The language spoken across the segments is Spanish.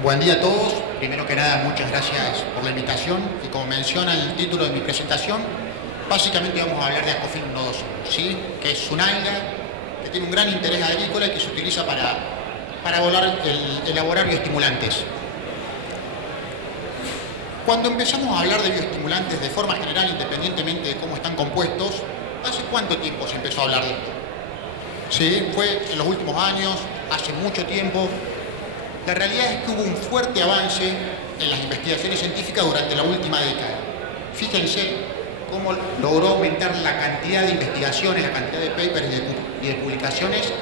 Buen día a todos. Primero que nada, muchas gracias por la invitación. Y como menciona el título de mi presentación, básicamente vamos a hablar de Ascophyllum nodosum, ¿sí? Que es un alga que tiene un gran interés agrícola y que se utiliza para elaborar bioestimulantes. Cuando empezamos a hablar de bioestimulantes de forma general, independientemente de cómo están compuestos, ¿hace cuánto tiempo se empezó a hablar de esto? Sí, fue en los últimos años, hace mucho tiempo. La realidad es que hubo un fuerte avance en las investigaciones científicas durante la última década. Fíjense cómo logró aumentar la cantidad de investigaciones, la cantidad de papers y de publicaciones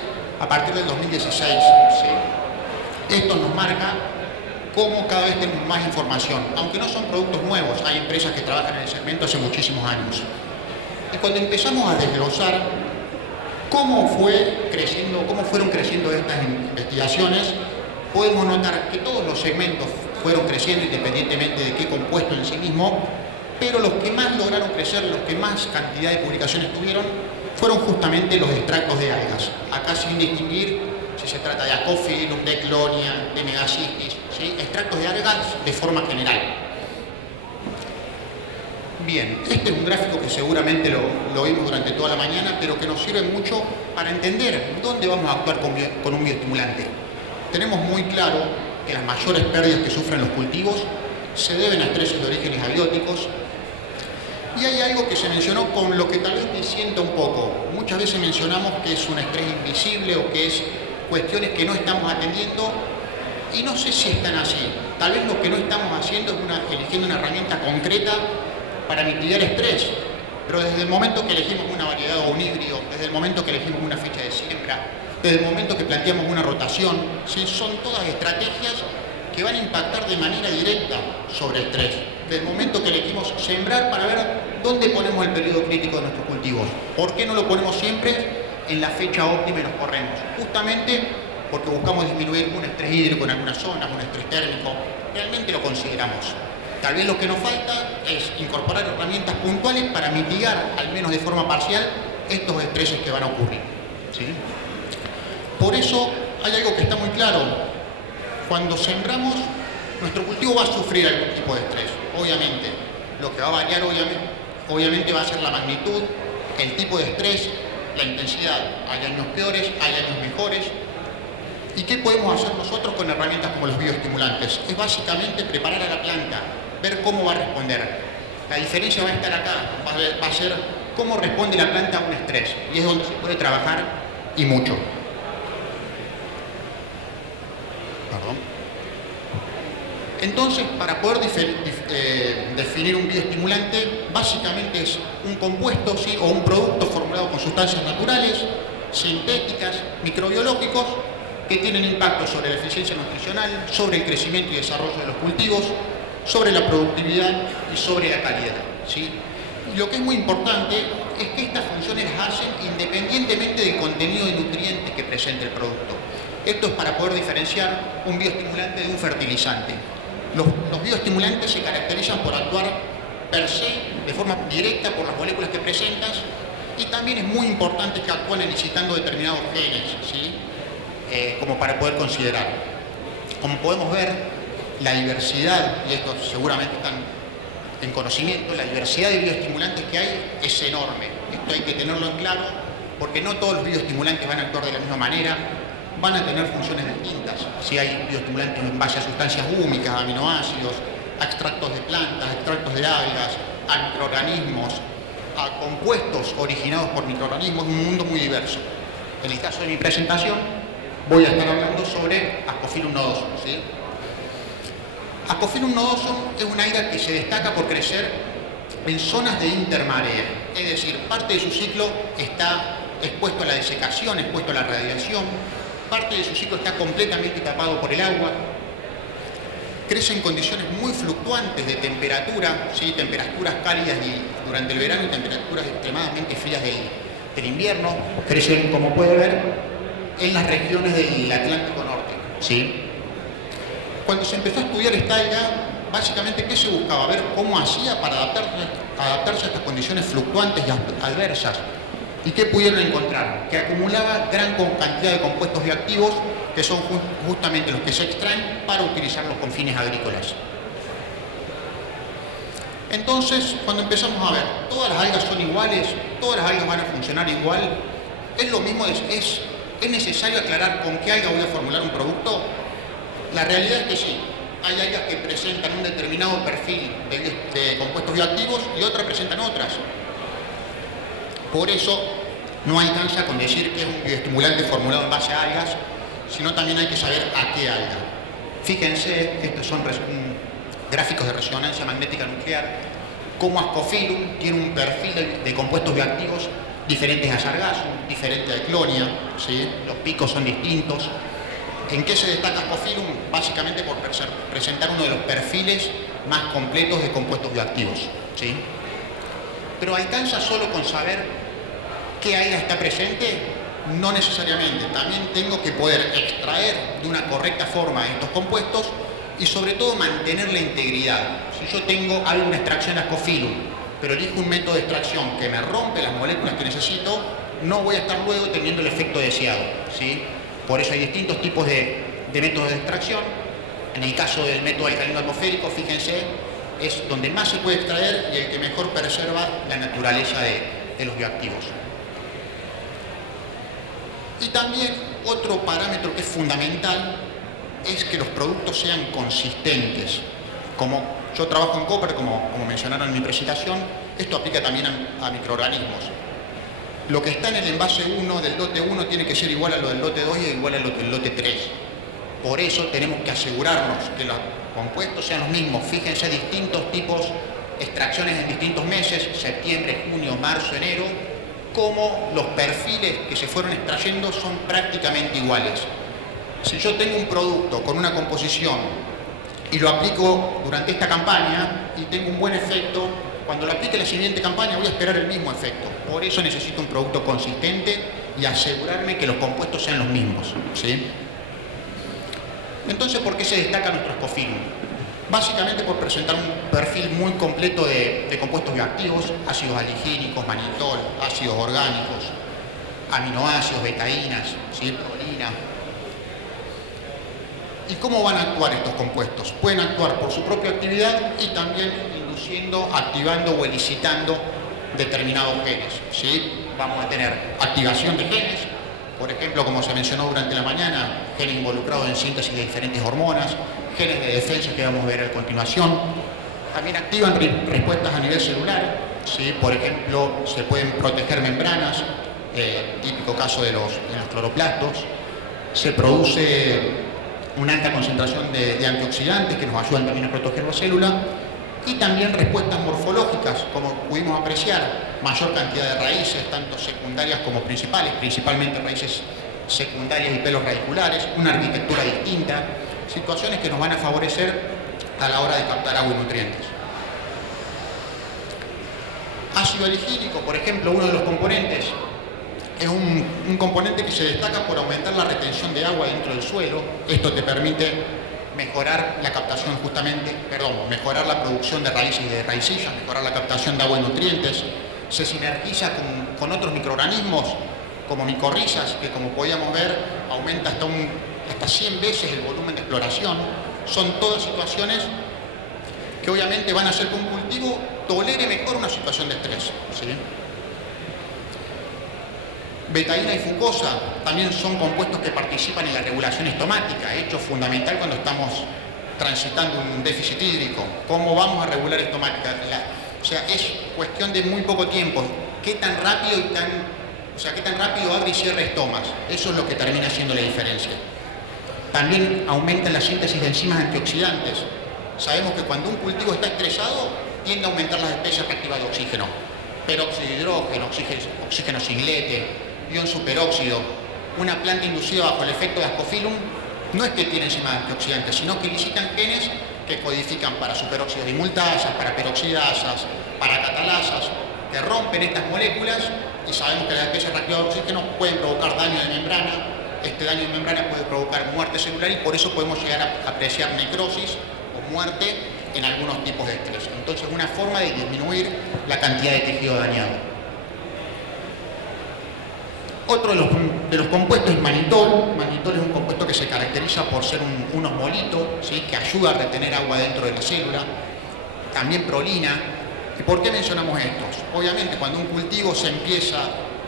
a partir del 2016. ¿Sí? Esto nos marca cómo cada vez tenemos más información, aunque no son productos nuevos, hay empresas que trabajan en el segmento hace muchísimos años. Y cuando empezamos a desglosar cómo fueron creciendo estas investigaciones, podemos notar que todos los segmentos fueron creciendo independientemente de qué compuesto en sí mismo, pero los que más lograron crecer, los que más cantidad de publicaciones tuvieron, fueron justamente los extractos de algas. Acá sin distinguir si se trata de Ascophyllum, de Clonia, de Megacistis, ¿sí? Extractos de algas de forma general. Bien, este es un gráfico que seguramente lo vimos durante toda la mañana, pero que nos sirve mucho para entender dónde vamos a actuar con un bioestimulante. Tenemos muy claro que las mayores pérdidas que sufren los cultivos se deben a estreses de orígenes abióticos. Y hay algo que se mencionó con lo que tal vez disienta un poco. Muchas veces mencionamos que es un estrés invisible o que es cuestiones que no estamos atendiendo, y no sé si están así. Tal vez lo que no estamos haciendo es eligiendo una herramienta concreta para mitigar estrés, pero desde el momento que elegimos una variedad o un híbrido, desde el momento que elegimos una fecha de siembra, desde el momento que planteamos una rotación, ¿sí? Son todas estrategias que van a impactar de manera directa sobre estrés. Desde el momento que elegimos sembrar para ver dónde ponemos el periodo crítico de nuestros cultivos. ¿Por qué no lo ponemos siempre en la fecha óptima y nos corremos? Justamente porque buscamos disminuir un estrés hídrico en algunas zonas, un estrés térmico. Realmente lo consideramos. Tal vez lo que nos falta es incorporar herramientas puntuales para mitigar, al menos de forma parcial, estos estreses que van a ocurrir, ¿sí? Por eso hay algo que está muy claro. Cuando sembramos, nuestro cultivo va a sufrir algún tipo de estrés, obviamente. Lo que va a variar, obviamente, va a ser la magnitud, el tipo de estrés, la intensidad. Hay años peores, hay años mejores. ¿Y qué podemos hacer nosotros con herramientas como los bioestimulantes? Es básicamente preparar a la planta, ver cómo va a responder. La diferencia va a estar acá, va a ser cómo responde la planta a un estrés. Y es donde se puede trabajar y mucho. Entonces, para poder definir un bioestimulante, básicamente es un compuesto, ¿sí? O un producto formulado con sustancias naturales, sintéticas, microbiológicos, que tienen impacto sobre la eficiencia nutricional, sobre el crecimiento y desarrollo de los cultivos, sobre la productividad y sobre la calidad, ¿sí? Y lo que es muy importante es que estas funciones las hacen independientemente del contenido de nutrientes que presente el producto. Esto es para poder diferenciar un bioestimulante de un fertilizante. Los bioestimulantes se caracterizan por actuar per se, de forma directa por las moléculas que presentas, y también es muy importante que actúen elicitando determinados genes, ¿sí? Como para poder considerar. Como podemos ver, la diversidad, y esto seguramente están en conocimiento, la diversidad de bioestimulantes que hay es enorme. Esto hay que tenerlo en claro, porque no todos los bioestimulantes van a actuar de la misma manera, van a tener funciones distintas. Si hay bioestimulantes en base a sustancias húmicas, a aminoácidos, a extractos de plantas, a extractos de algas, a microorganismos, a compuestos originados por microorganismos, un mundo muy diverso. En el caso de mi presentación, voy a estar hablando sobre Ascophyllum nodosum, ¿sí? Ascophyllum nodosum es una alga que se destaca por crecer en zonas de intermarea, es decir, parte de su ciclo está expuesto a la desecación, expuesto a la radiación, parte de su ciclo está completamente tapado por el agua, crece en condiciones muy fluctuantes de temperatura, ¿sí? Temperaturas cálidas durante el verano y temperaturas extremadamente frías del invierno, crecen, como puede ver, en las regiones del Atlántico Norte, ¿sí? Cuando se empezó a estudiar esta alga, básicamente, ¿qué se buscaba? Ver cómo hacía para adaptarse a estas condiciones fluctuantes y adversas. ¿Y qué pudieron encontrar? Que acumulaba gran cantidad de compuestos bioactivos que que son justamente los que se extraen para utilizarlos con fines agrícolas. Entonces, cuando empezamos a ver, todas las algas son iguales, todas las algas van a funcionar igual, es lo mismo, es necesario aclarar con qué alga voy a formular un producto. La realidad es que sí, hay algas que presentan un determinado perfil de compuestos bioactivos y otras presentan otras. Por eso no alcanza con decir que es un bioestimulante formulado en base a algas, sino también hay que saber a qué alga. Fíjense, estos son gráficos de resonancia magnética nuclear, como Ascophyllum tiene un perfil de compuestos bioactivos diferentes a Sargassum, diferente a Eclonia, ¿sí? Los picos son distintos. ¿En qué se destaca Ascophyllum? Básicamente por presentar uno de los perfiles más completos de compuestos bioactivos, ¿sí? Pero ¿alcanza solo con saber qué alga está presente? No necesariamente. También tengo que poder extraer de una correcta forma estos compuestos y sobre todo mantener la integridad. Si yo tengo alguna extracción de Ascophyllum, pero elijo un método de extracción que me rompe las moléculas que necesito, no voy a estar luego teniendo el efecto deseado, ¿sí? Por eso hay distintos tipos de métodos de extracción. En el caso del método alcalino atmosférico, fíjense, es donde más se puede extraer y el que mejor preserva la naturaleza de los bioactivos. Y también otro parámetro que es fundamental es que los productos sean consistentes. Como yo trabajo en Cooper, como mencionaron en mi presentación, esto aplica también a microorganismos. Lo que está en el envase 1 del lote 1 tiene que ser igual a lo del lote 2 y igual a lo del lote 3. Por eso tenemos que asegurarnos que los compuestos sean los mismos. Fíjense, distintos tipos, extracciones en distintos meses, septiembre, junio, marzo, enero, como los perfiles que se fueron extrayendo son prácticamente iguales. Si yo tengo un producto con una composición y lo aplico durante esta campaña y tengo un buen efecto, cuando lo aplique la siguiente campaña voy a esperar el mismo efecto. Por eso necesito un producto consistente y asegurarme que los compuestos sean los mismos, ¿sí? Entonces, ¿por qué se destaca nuestro Ascophyllum? Básicamente por presentar un perfil muy completo de compuestos bioactivos, ácidos aligínicos, manitol, ácidos orgánicos, aminoácidos, betaínas, ¿sí? Prolina. ¿Y cómo van a actuar estos compuestos? Pueden actuar por su propia actividad y también induciendo, activando o elicitando determinados genes, ¿sí? Vamos a tener activación de genes, por ejemplo, como se mencionó durante la mañana, genes involucrados en síntesis de diferentes hormonas, genes de defensa que vamos a ver a continuación. También activan respuestas a nivel celular, ¿sí? Por ejemplo, se pueden proteger membranas, típico caso de los cloroplastos. Se produce una alta concentración de antioxidantes que nos ayudan también a proteger la célula, y también respuestas morfológicas, como pudimos apreciar, mayor cantidad de raíces, tanto secundarias como principales, principalmente raíces secundarias y pelos radiculares, una arquitectura distinta, situaciones que nos van a favorecer a la hora de captar agua y nutrientes. Ácido aligínico, por ejemplo, uno de los componentes, es un componente que se destaca por aumentar la retención de agua dentro del suelo. Esto te permite mejorar la captación mejorar la producción de raíces y de raicillas, mejorar la captación de agua y nutrientes. Se sinergiza con otros microorganismos como micorrizas, que como podíamos ver aumenta hasta 100 veces el volumen de exploración. Son todas situaciones que obviamente van a hacer que un cultivo tolere mejor una situación de estrés, ¿sí? Betaína y fucosa también son compuestos que participan en la regulación estomática, hecho fundamental cuando estamos transitando un déficit hídrico. ¿Cómo vamos a regular estomática? O sea, es cuestión de muy poco tiempo. ¿Qué tan rápido abre y cierra estomas? Eso es lo que termina haciendo la diferencia. También aumenta la síntesis de enzimas antioxidantes. Sabemos que cuando un cultivo está estresado, tiende a aumentar las especies reactivas de oxígeno. Peróxido de hidrógeno, oxígeno singlete, ion superóxido. Una planta inducida bajo el efecto de Ascophyllum no es que tiene enzimas antioxidantes, sino que licitan genes que codifican para superóxidos dimultasas, para peroxidasas, para catalasas, que rompen estas moléculas, y sabemos que las especies reactivas de oxígeno pueden provocar daño de membrana. Este daño de membrana puede provocar muerte celular y por eso podemos llegar a apreciar necrosis o muerte en algunos tipos de estrés. Entonces, una forma de disminuir la cantidad de tejido dañado. Otro de los compuestos es manitol. Manitol es un compuesto que se caracteriza por ser un osmolito, ¿sí? Que ayuda a retener agua dentro de la célula. También prolina. ¿Y por qué mencionamos estos? Obviamente cuando un cultivo se empieza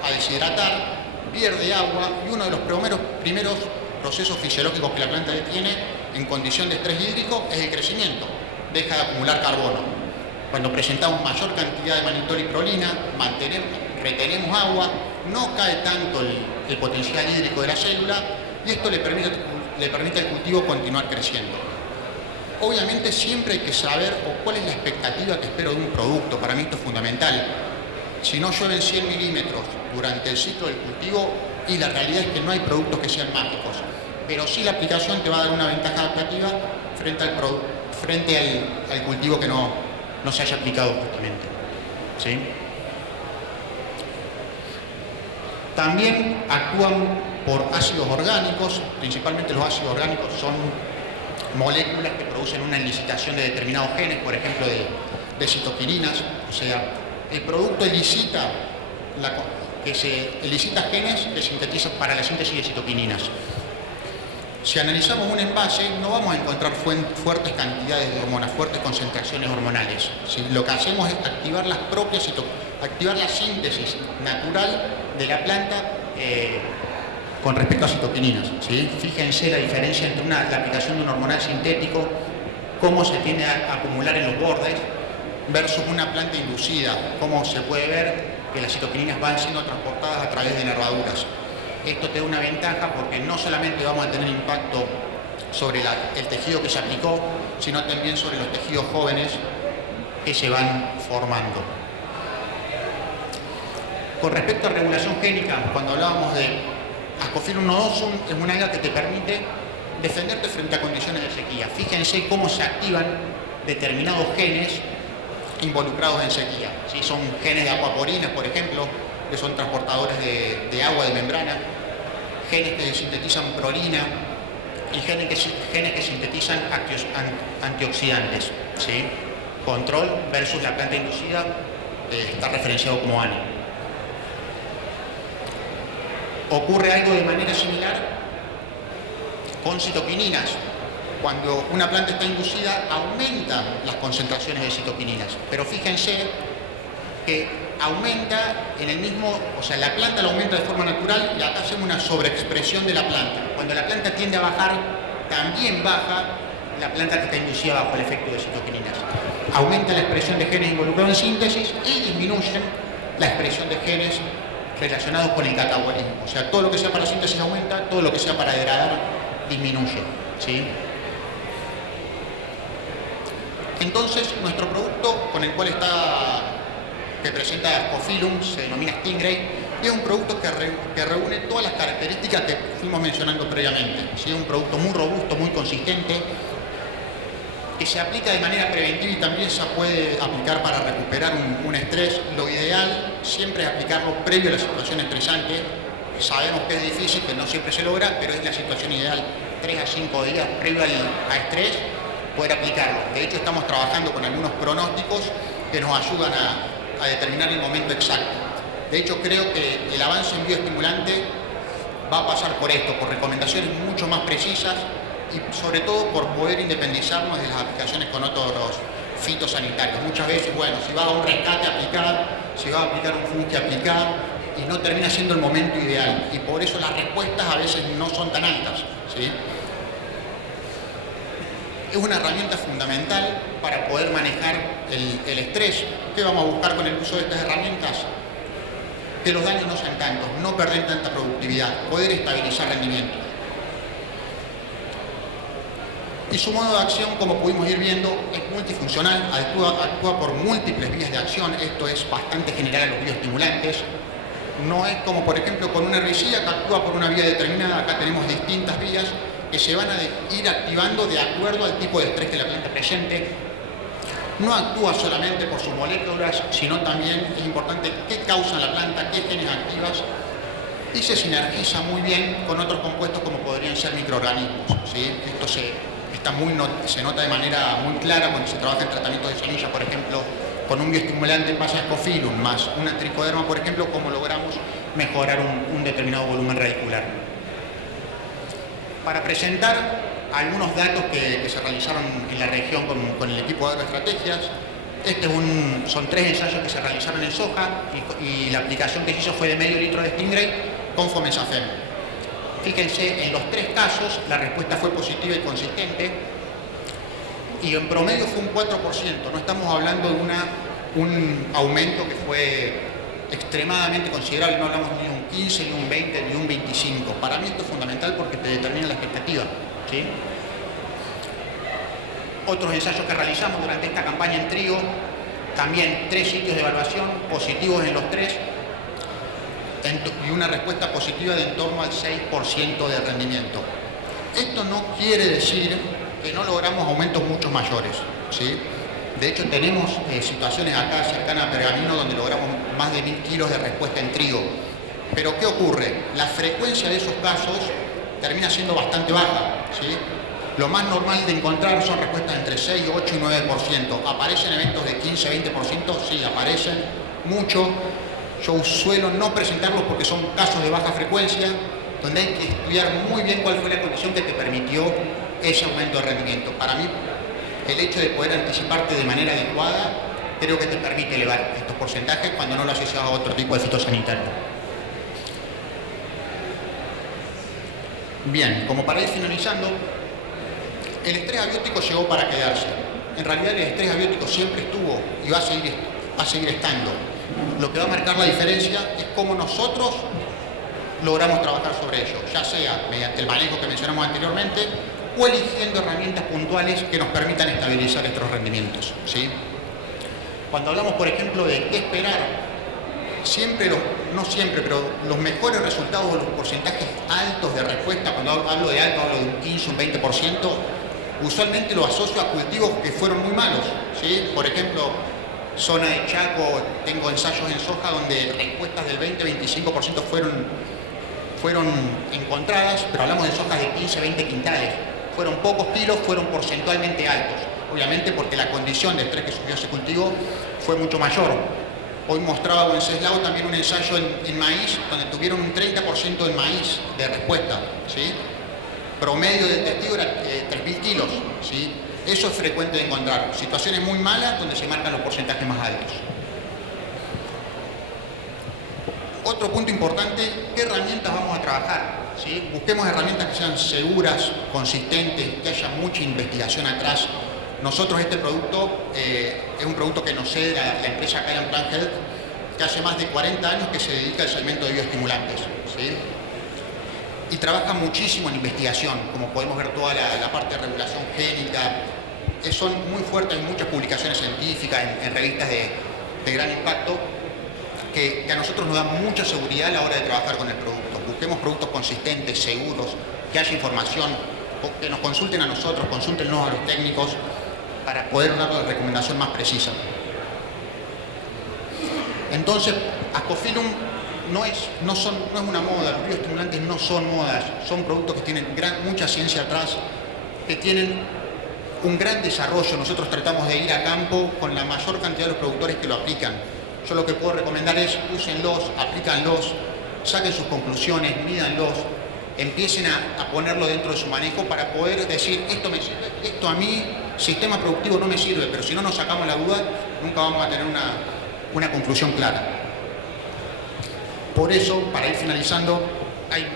a deshidratar, pierde agua y uno de los primeros procesos fisiológicos que la planta tiene en condición de estrés hídrico es el crecimiento. Deja de acumular carbono. Cuando presentamos mayor cantidad de manitol y prolina, retenemos agua, no cae tanto el potencial hídrico de la célula y esto le permite al cultivo continuar creciendo. Obviamente siempre hay que saber cuál es la expectativa que espero de un producto. Para mí esto es fundamental. Si no llueven 100 milímetros durante el ciclo del cultivo, y la realidad es que no hay productos que sean mágicos, pero sí la aplicación te va a dar una ventaja adaptativa frente al cultivo que no se haya aplicado justamente. ¿Sí? También actúan por ácidos orgánicos. Principalmente los ácidos orgánicos son moléculas que producen una licitación de determinados genes, por ejemplo de citoquininas. O sea, el producto elicita genes que sintetizan para la síntesis de citoquininas. Si analizamos un envase, no vamos a encontrar fuertes cantidades de hormonas, fuertes concentraciones hormonales. ¿Sí? Lo que hacemos es activar activar la síntesis natural de la planta con respecto a citoquininas. ¿Sí? Fíjense la diferencia entre la aplicación de un hormonal sintético, cómo se tiende a acumular en los bordes, versus una planta inducida, cómo se puede ver que las citoquininas van siendo transportadas a través de nervaduras. Esto te da una ventaja porque no solamente vamos a tener impacto sobre el tejido que se aplicó, sino también sobre los tejidos jóvenes que se van formando. Con respecto a regulación génica, cuando hablábamos de Ascophyllum nodosum, es una alga que te permite defenderte frente a condiciones de sequía. Fíjense cómo se activan determinados genes involucrados en sequía. ¿Sí? Son genes de aquaporinas, por ejemplo, que son transportadores de agua de membrana, genes que sintetizan prolina y genes que sintetizan antioxidantes. ¿Sí? Control versus la planta inducida está referenciado como ANI. Ocurre algo de manera similar con citoquininas. Cuando una planta está inducida, aumenta las concentraciones de citoquininas. Pero fíjense que aumenta en el mismo, o sea, la planta lo aumenta de forma natural y acá hacemos una sobreexpresión de la planta. Cuando la planta tiende a bajar, también baja la planta que está inducida bajo el efecto de citoquininas. Aumenta la expresión de genes involucrados en síntesis y disminuyen la expresión de genes relacionados con el catabolismo. O sea, todo lo que sea para síntesis aumenta, todo lo que sea para degradar disminuye. ¿Sí? Entonces, nuestro producto con el cual que presenta Ascophyllum se denomina Stingray y es un producto que reúne todas las características que fuimos mencionando previamente. ¿Sí? Es un producto muy robusto, muy consistente, que se aplica de manera preventiva y también se puede aplicar para recuperar un estrés. Lo ideal siempre es aplicarlo previo a la situación estresante. Sabemos que es difícil, que no siempre se logra, pero es la situación ideal, 3 a 5 días previo a estrés, poder aplicarlo. De hecho, estamos trabajando con algunos pronósticos que nos ayudan a determinar el momento exacto. De hecho, creo que el avance en bioestimulante va a pasar por esto, por recomendaciones mucho más precisas y sobre todo por poder independizarnos de las aplicaciones con otros fitosanitarios. Muchas veces, bueno, si va a un rescate aplicar, si va a aplicar un fungi aplicar, y no termina siendo el momento ideal. Y por eso las respuestas a veces no son tan altas. ¿Sí? Es una herramienta fundamental para poder manejar el estrés. ¿Qué vamos a buscar con el uso de estas herramientas? Que los daños no sean tantos, no perder tanta productividad, poder estabilizar rendimiento. Y su modo de acción, como pudimos ir viendo, es multifuncional, actúa por múltiples vías de acción. Esto es bastante general a los bioestimulantes. No es como, por ejemplo, con un herbicida que actúa por una vía determinada. Acá tenemos distintas vías que se van a ir activando de acuerdo al tipo de estrés que la planta presente. No actúa solamente por sus moléculas, sino también es importante qué causan la planta, qué genes activas, y se sinergiza muy bien con otros compuestos como podrían ser microorganismos. ¿Sí? Esto se nota de manera muy clara cuando se trabaja en tratamientos de semillas, por ejemplo, con un bioestimulante en base a Ascofilum más una tricoderma, por ejemplo, cómo logramos mejorar un determinado volumen radicular. Para presentar algunos datos que se realizaron en la región con el equipo de agroestrategias, son 3 ensayos que se realizaron en soja y la aplicación que se hizo fue de medio litro de Stingray con Fomensafem. Fíjense, en los 3 casos la respuesta fue positiva y consistente y en promedio fue un 4%. No estamos hablando de un aumento que fue extremadamente considerable, no hablamos ni de un 15, ni un 20, ni un 25. Para mí esto es fundamental porque te determina la expectativa, ¿sí? Otros ensayos que realizamos durante esta campaña en trigo, también 3 sitios de evaluación, positivos en los 3, y una respuesta positiva de en torno al 6% de rendimiento. Esto no quiere decir que no logramos aumentos mucho mayores, ¿sí? De hecho, tenemos situaciones acá cercanas a Pergamino donde logramos más de 1000 kilos de respuesta en trigo. Pero ¿qué ocurre? La frecuencia de esos casos termina siendo bastante baja, ¿sí? Lo más normal de encontrar son respuestas entre 6, 8 y 9%. ¿Aparecen eventos de 15, 20%? Sí, aparecen mucho. Yo suelo no presentarlos porque son casos de baja frecuencia, donde hay que estudiar muy bien cuál fue la condición que te permitió ese aumento de rendimiento. Para mí, el hecho de poder anticiparte de manera adecuada creo que te permite elevar estos porcentajes cuando no lo asocias a otro tipo de fitosanitario. Bien, como para ir finalizando, el estrés abiótico llegó para quedarse. En realidad el estrés abiótico siempre estuvo y va a seguir estando. Lo que va a marcar la diferencia es cómo nosotros logramos trabajar sobre ello, ya sea mediante el manejo que mencionamos anteriormente o eligiendo herramientas puntuales que nos permitan estabilizar estos rendimientos, ¿sí? Cuando hablamos, por ejemplo, de qué esperar, no siempre, pero los mejores resultados o los porcentajes altos de respuesta, cuando hablo de alto, hablo de un 15, un 20%, usualmente lo asocio a cultivos que fueron muy malos, ¿sí? Por ejemplo, zona de Chaco, tengo ensayos en soja donde respuestas del 20-25% fueron encontradas, pero hablamos de sojas de 15, 20 quintales. Fueron pocos kilos, fueron porcentualmente altos, obviamente porque la condición de estrés que sufrió ese cultivo fue mucho mayor. Hoy mostraba Wenceslao también un ensayo en maíz, donde tuvieron un 30% en maíz de respuesta, ¿sí? Promedio del testigo era 3.000 kilos, ¿sí? Eso es frecuente de encontrar. Situaciones muy malas donde se marcan los porcentajes más altos. Otro punto importante, ¿qué herramientas vamos a trabajar? ¿Sí? Busquemos herramientas que sean seguras, consistentes, que haya mucha investigación atrás. Nosotros este producto es un producto que nos cede la empresa Kailan Plant Health, que hace más de 40 años que se dedica al segmento de bioestimulantes, ¿sí? Y trabaja muchísimo en investigación, como podemos ver toda la parte de regulación génica. Son muy fuertes en muchas publicaciones científicas, en revistas de gran impacto, que a nosotros nos da mucha seguridad a la hora de trabajar con el producto. Busquemos productos consistentes, seguros, que haya información, que nos consulten a nosotros, consúltenos a los técnicos para poder dar la recomendación más precisa. Entonces, Ascofilum no es una moda, los bioestimulantes no son modas, son productos que tienen mucha ciencia atrás, que tienen un gran desarrollo. Nosotros tratamos de ir a campo con la mayor cantidad de los productores que lo aplican. Yo lo que puedo recomendar es úsenlos, aplícanlos, saquen sus conclusiones, mídanlos, empiecen a ponerlo dentro de su manejo para poder decir, esto me sirve, esto a mí, sistema productivo no me sirve, pero si no nos sacamos la duda, nunca vamos a tener una conclusión clara. Por eso, para ir finalizando, hay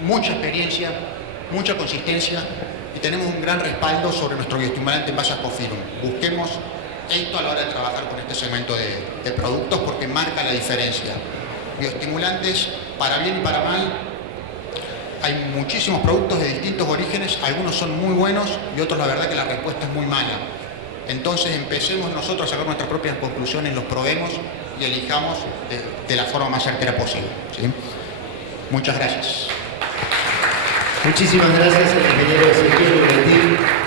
mucha experiencia, mucha consistencia y tenemos un gran respaldo sobre nuestro bioestimulante en base a Ascofilum. Busquemos esto a la hora de trabajar con este segmento de productos porque marca la diferencia. Bioestimulantes, para bien y para mal, hay muchísimos productos de distintos orígenes, algunos son muy buenos y otros la verdad que la respuesta es muy mala. Entonces empecemos nosotros a sacar nuestras propias conclusiones, los probemos y elijamos de la forma más certera posible, ¿sí? Muchas gracias. Muchísimas gracias, ingeniero Ezequiel Valentín.